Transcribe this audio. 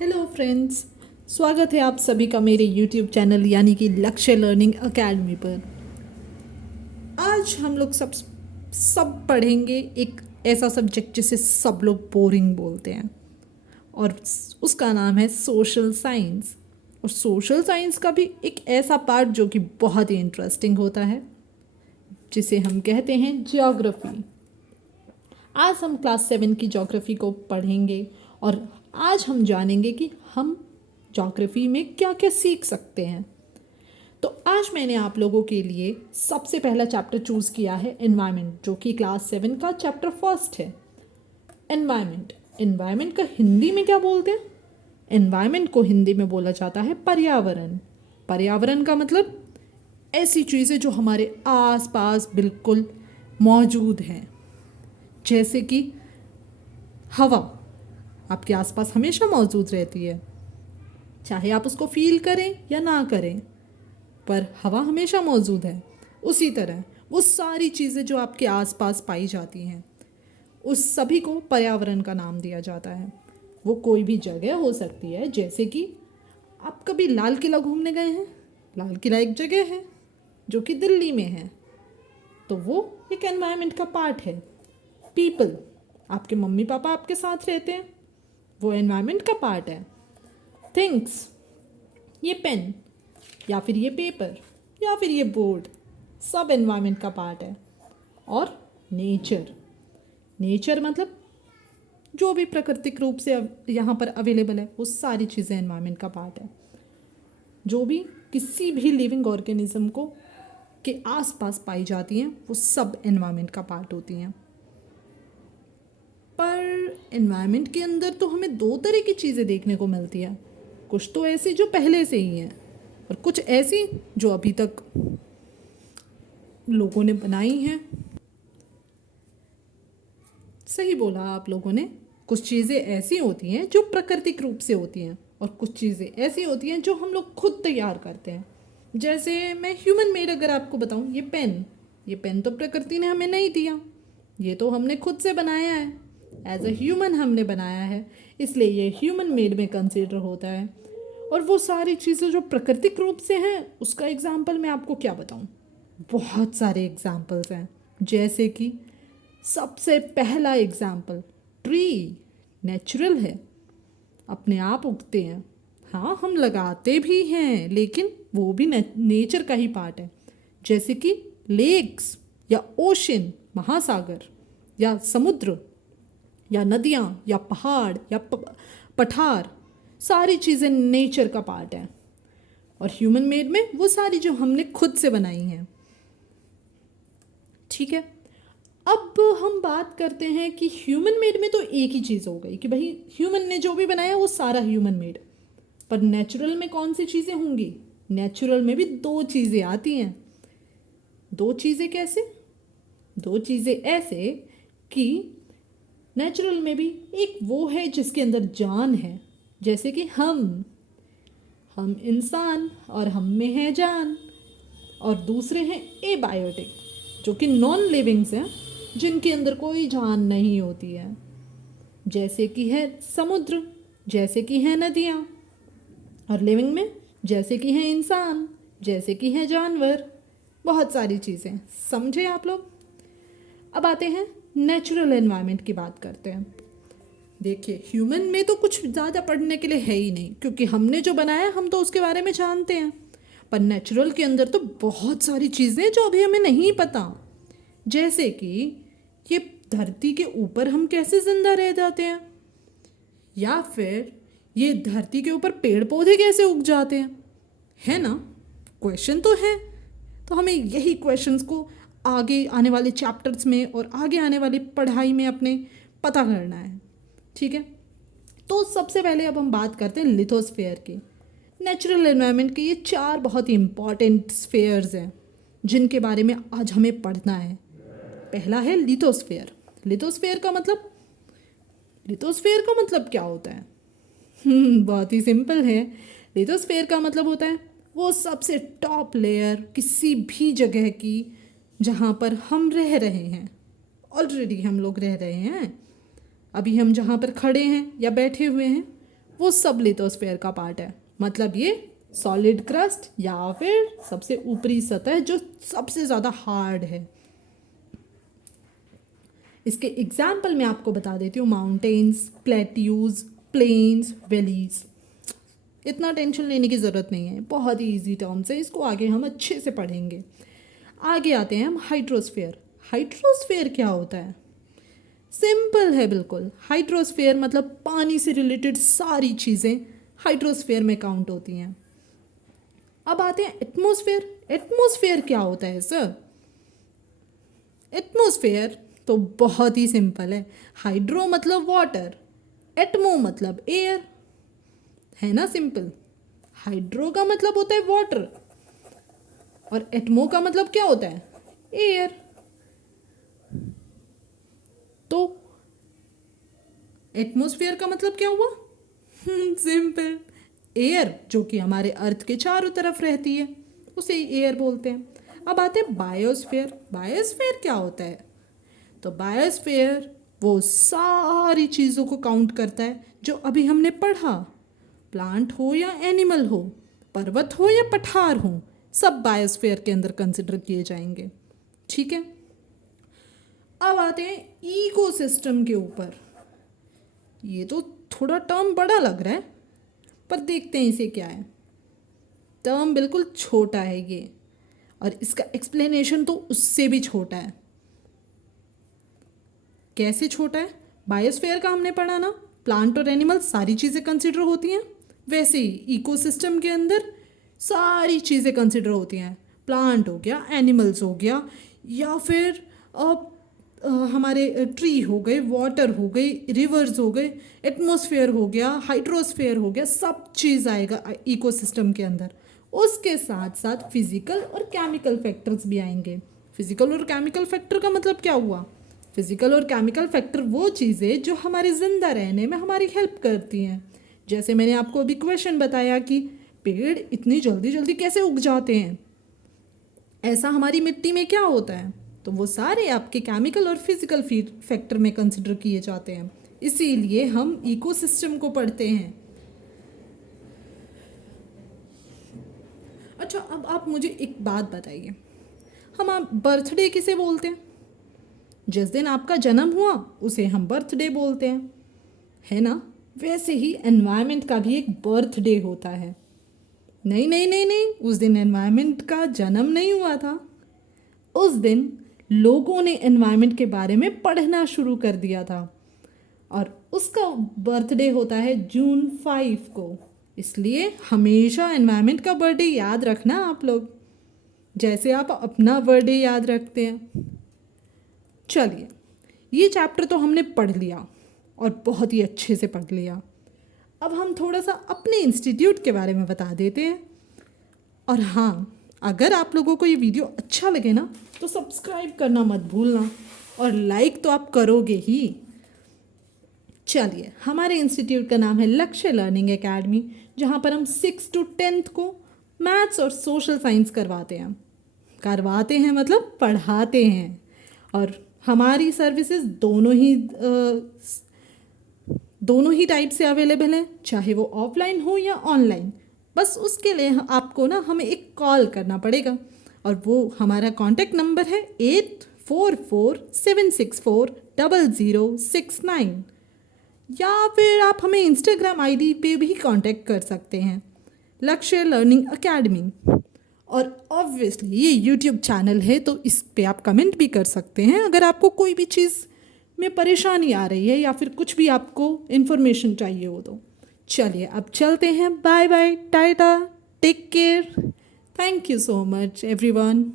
Hello friends, स्वागत है आप सभी का मेरे यूट्यूब चैनल यानी कि लक्ष्य लर्निंग एकेडमी पर। आज हम लोग सब पढ़ेंगे एक ऐसा सब्जेक्ट जिसे सब लोग बोरिंग बोलते हैं और उसका नाम है सोशल साइंस। और सोशल साइंस का भी एक ऐसा पार्ट जो कि बहुत ही इंटरेस्टिंग होता है जिसे हम कहते हैं ज्योग्राफी। आज हम क्लास 7 की ज्योग्राफी को पढ़ेंगे और आज हम जानेंगे कि हम ज्योग्राफी में क्या क्या सीख सकते हैं। तो आज मैंने आप लोगों के लिए सबसे पहला चैप्टर चूज़ किया है एनवायरनमेंट, जो कि क्लास 7 का चैप्टर फर्स्ट है। एनवायरनमेंट एनवायरनमेंट का हिंदी में क्या बोलते हैं? एनवायरनमेंट को हिंदी में बोला जाता है पर्यावरण। पर्यावरण का मतलब ऐसी चीज़ें जो हमारे आस पास बिल्कुल मौजूद हैं, जैसे कि हवा आपके आसपास हमेशा मौजूद रहती है, चाहे आप उसको फील करें या ना करें, पर हवा हमेशा मौजूद है। उसी तरह वो सारी चीज़ें जो आपके आसपास पाई जाती हैं, उस सभी को पर्यावरण का नाम दिया जाता है। वो कोई भी जगह हो सकती है, जैसे कि आप कभी लाल किला घूमने गए हैं? लाल किला एक जगह है जो कि दिल्ली में है, तो वो एक एनवायरनमेंट का पार्ट है। पीपल, आपके मम्मी पापा आपके साथ रहते हैं, वो एनवायरनमेंट का पार्ट है। थिंग्स, ये पेन या फिर ये पेपर या फिर ये बोर्ड, सब एनवायरनमेंट का पार्ट है। और नेचर, नेचर मतलब जो भी प्राकृतिक रूप से यहाँ पर अवेलेबल है, वो सारी चीज़ें एनवायरनमेंट का पार्ट है। जो भी किसी भी लिविंग ऑर्गेनिज्म को के आसपास पाई जाती हैं, वो सब एनवायरनमेंट का पार्ट होती हैं। पर एनवायरनमेंट के अंदर तो हमें दो तरह की चीज़ें देखने को मिलती है। कुछ तो ऐसी जो पहले से ही हैं और कुछ ऐसी जो अभी तक लोगों ने बनाई हैं। सही बोला आप लोगों ने। कुछ चीज़ें ऐसी होती हैं जो प्राकृतिक रूप से होती हैं और कुछ चीज़ें ऐसी होती हैं जो हम लोग खुद तैयार करते हैं। जैसे मैं ह्यूमन मेड अगर आपको बताऊं, ये पेन तो प्रकृति ने हमें नहीं दिया, ये तो हमने खुद से बनाया है। एज अ ह्यूमन हमने बनाया है, इसलिए ये ह्यूमन मेड में कंसिडर होता है। और वो सारी चीज़ें जो प्राकृतिक रूप से हैं, उसका एग्जाम्पल मैं आपको क्या बताऊं? बहुत सारे एग्जाम्पल्स हैं। जैसे कि सबसे पहला एग्जाम्पल, ट्री नेचुरल है, अपने आप उगते हैं। हाँ, हम लगाते भी हैं, लेकिन वो भी नेचर का ही पार्ट है। जैसे कि लेक्स या ओशन, महासागर या समुद्र या नदियाँ या पहाड़ या पठार, सारी चीज़ें नेचर का पार्ट है। और ह्यूमन मेड में वो सारी जो हमने खुद से बनाई हैं। ठीक है, अब हम बात करते हैं कि ह्यूमन मेड में तो एक ही चीज़ हो गई कि भाई ह्यूमन ने जो भी बनाया वो सारा ह्यूमन मेड। पर नेचुरल में कौन सी चीज़ें होंगी? नेचुरल में भी दो चीज़ें आती हैं। दो चीज़ें कैसे? दो चीज़ें ऐसे कि नेचुरल में भी एक वो है जिसके अंदर जान है, जैसे कि हम इंसान और हम में है जान। और दूसरे हैं एबायोटिक, जो कि नॉन लिविंग्स हैं, जिनके अंदर कोई जान नहीं होती है, जैसे कि है समुद्र, जैसे कि है नदियाँ। और लिविंग में जैसे कि हैं इंसान, जैसे कि हैं जानवर, बहुत सारी चीज़ें। समझे आप लोग? अब आते हैं नेचुरल एनवायरनमेंट की बात करते हैं। देखिए, ह्यूमन में तो कुछ ज़्यादा पढ़ने के लिए है ही नहीं, क्योंकि हमने जो बनाया हम तो उसके बारे में जानते हैं। पर नेचुरल के अंदर तो बहुत सारी चीज़ें जो अभी हमें नहीं पता, जैसे कि ये धरती के ऊपर हम कैसे जिंदा रह जाते हैं, या फिर ये धरती के ऊपर पेड़ पौधे कैसे उग जाते हैं। है ना? क्वेश्चन तो है। तो हमें यही क्वेश्चंस को आगे आने वाले चैप्टर्स में और आगे आने वाली पढ़ाई में अपने पता करना है। ठीक है, तो सबसे पहले अब हम बात करते हैं लिथोस्फेयर की। नेचुरल एनवायरनमेंट के ये 4 बहुत ही इंपॉर्टेंट स्फेयर्स हैं जिनके बारे में आज हमें पढ़ना है। पहला है लिथोस्फेयर। लिथोस्फेयर का मतलब लिथोस्फेयर का मतलब क्या होता है? बहुत ही सिंपल है। लिथोस्फेयर का मतलब होता है वो सबसे टॉप लेयर किसी भी जगह की जहाँ पर हम रह रहे हैं। ऑलरेडी हम लोग रह रहे हैं, अभी हम जहाँ पर खड़े हैं या बैठे हुए हैं, वो सब लिथोस्फीयर का पार्ट है। मतलब ये सॉलिड क्रस्ट या फिर सबसे ऊपरी सतह जो सबसे ज़्यादा हार्ड है। इसके एग्जाम्पल मैं आपको बता देती हूँ, माउंटेन्स, प्लेट्यूज, प्लेन्स, वैलीज। इतना टेंशन लेने की ज़रूरत नहीं है, बहुत ही ईजी टर्म्स है, इसको आगे हम अच्छे से पढ़ेंगे। आगे आते हैं हम हाइड्रोस्फीयर। हाइड्रोस्फीयर क्या होता है? सिंपल है बिल्कुल। हाइड्रोस्फीयर मतलब पानी से रिलेटेड सारी चीज़ें हाइड्रोस्फीयर में काउंट होती हैं। अब आते हैं एटमॉस्फेयर। एटमॉस्फेयर क्या होता है सर? एटमॉस्फेयर तो बहुत ही सिंपल है। हाइड्रो मतलब वाटर, एटमो मतलब एयर, है ना सिंपल। हाइड्रो का मतलब होता है वाटर और एटमो का मतलब क्या होता है? एयर। तो एटमॉस्फेयर का मतलब क्या हुआ? सिंपल, एयर जो कि हमारे अर्थ के चारों तरफ रहती है, उसे एयर बोलते हैं। अब आते हैं बायोस्फीयर। बायोस्फीयर क्या होता है? तो बायोस्फीयर वो सारी चीज़ों को काउंट करता है जो अभी हमने पढ़ा, प्लांट हो या एनिमल हो, पर्वत हो या पठार हो, सब बायोस्फीयर के अंदर कंसिडर किए जाएंगे। ठीक है, अब आते हैं इकोसिस्टम के ऊपर। ये तो थोड़ा टर्म बड़ा लग रहा है, पर देखते हैं इसे क्या है। टर्म बिल्कुल छोटा है ये, और इसका एक्सप्लेनेशन तो उससे भी छोटा है। कैसे छोटा है? बायोस्फीयर का हमने पढ़ा ना, प्लांट और एनिमल सारी चीज़ें कंसिडर होती हैं, वैसे ही इकोसिस्टम के अंदर सारी चीज़ें कंसिडर होती हैं। प्लांट हो गया, एनिमल्स हो गया, या फिर हमारे ट्री हो गए, वाटर हो गई, रिवर्स हो गए, एटमॉस्फेयर हो गया, हाइड्रोस्फेयर हो गया, सब चीज़ आएगा इकोसिस्टम के अंदर। उसके साथ साथ फिजिकल और केमिकल फैक्टर्स भी आएंगे। फिजिकल और केमिकल फैक्टर का मतलब क्या हुआ? फिजिकल और केमिकल फैक्टर वो चीज़ें जो हमारे ज़िंदा रहने में हमारी हेल्प करती हैं। जैसे मैंने आपको अभी क्वेश्चन बताया कि पेड़ इतनी जल्दी जल्दी कैसे उग जाते हैं, ऐसा हमारी मिट्टी में क्या होता है? तो वो सारे आपके केमिकल और फिजिकल फैक्टर में कंसिडर किए जाते हैं, इसीलिए हम इकोसिस्टम को पढ़ते हैं। अच्छा, अब आप मुझे एक बात बताइए, हम आप बर्थडे किसे बोलते हैं? जिस दिन आपका जन्म हुआ उसे हम बर्थडे बोलते हैं, है ना। वैसे ही एनवायरनमेंट का भी एक बर्थडे होता है। नहीं नहीं नहीं नहीं, उस दिन एनवायरनमेंट का जन्म नहीं हुआ था। उस दिन लोगों ने एनवायरनमेंट के बारे में पढ़ना शुरू कर दिया था, और उसका बर्थडे होता है जून 5 को। इसलिए हमेशा एनवायरनमेंट का बर्थडे याद रखना आप लोग, जैसे आप अपना बर्थडे याद रखते हैं। चलिए, ये चैप्टर तो हमने पढ़ लिया और बहुत ही अच्छे से पढ़ लिया। अब हम थोड़ा सा अपने इंस्टीट्यूट के बारे में बता देते हैं। और हाँ, अगर आप लोगों को ये वीडियो अच्छा लगे ना तो सब्सक्राइब करना मत भूलना, और लाइक तो आप करोगे ही। चलिए, हमारे इंस्टीट्यूट का नाम है लक्ष्य लर्निंग एकेडमी, जहाँ पर हम 6 to 10th को मैथ्स और सोशल साइंस करवाते हैं मतलब पढ़ाते हैं। और हमारी सर्विसेज दोनों ही टाइप से अवेलेबल हैं, चाहे वो ऑफलाइन हो या ऑनलाइन। बस उसके लिए आपको ना हमें एक कॉल करना पड़ेगा, और वो हमारा कॉन्टैक्ट नंबर है 8447640069, या फिर आप हमें इंस्टाग्राम आईडी पे भी कांटेक्ट कर सकते हैं, लक्ष्य लर्निंग एकेडमी। और ऑब्वियसली ये यूट्यूब चैनल है तो इस पे आप कमेंट भी कर सकते हैं अगर आपको कोई भी चीज़ में परेशानी आ रही है या फिर कुछ भी आपको इन्फॉर्मेशन चाहिए हो तो। चलिए, अब चलते हैं। Bye bye, tata, take care, thank you so much everyone.